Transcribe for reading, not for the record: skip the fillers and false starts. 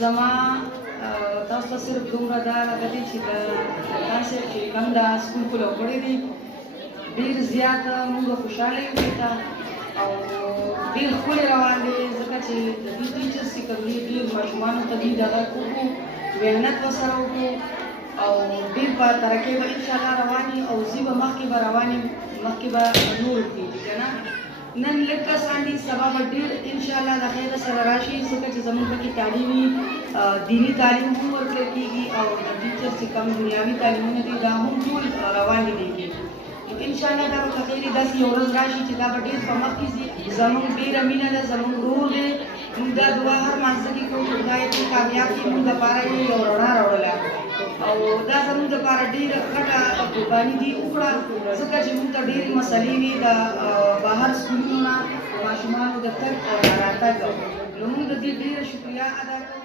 زما تاسو ته صرف دومره دا راغلی دی چې د تاسو چې کوم دا سکول کولو کړی دی ډېر زیات موږ خوشحاله یو دې ته او ډېر ښکلی روان دی ځکه چې د دې ټیچرس چې کوم دي ډېر ماشومانو ته دوی دغه وکړو محنت ورسره وکړو او ډېر په ترقۍ به انشاءالله روان یي او زی به مخکې به روان یم مخکې به نور کېږي که نه نن لږ کسان دي سبا به ډېر انشاءالله د خیره سره راشي ځکه چې زموږ پکې تعلیمي دیني تعلیم هم ورکړل کېږي او د ټیچر چې کوم دنیاوي تعلیمونه دي دا هم ټول روان دي دې کې نو انشاءالله دا به په خیرې داسې یو ورځ راشي چې دا به ډېر په مخکې ځي زموږ ډېره مینه ده زموږ ورور دی موږ دا دعا هر مانځه کې کوو چې خدای دې کامیاب کړي موږ دپاره یې یو رڼا راوړله او دا زموږ دپاره ډېره غټه قرباني دي وکړه ځکه چې موږ ته ډېرې مسلې وي د بهر سکولونو نه ماشومانو د تګ او راتګ نو موږ د دې ډېره شکریه ادا کوو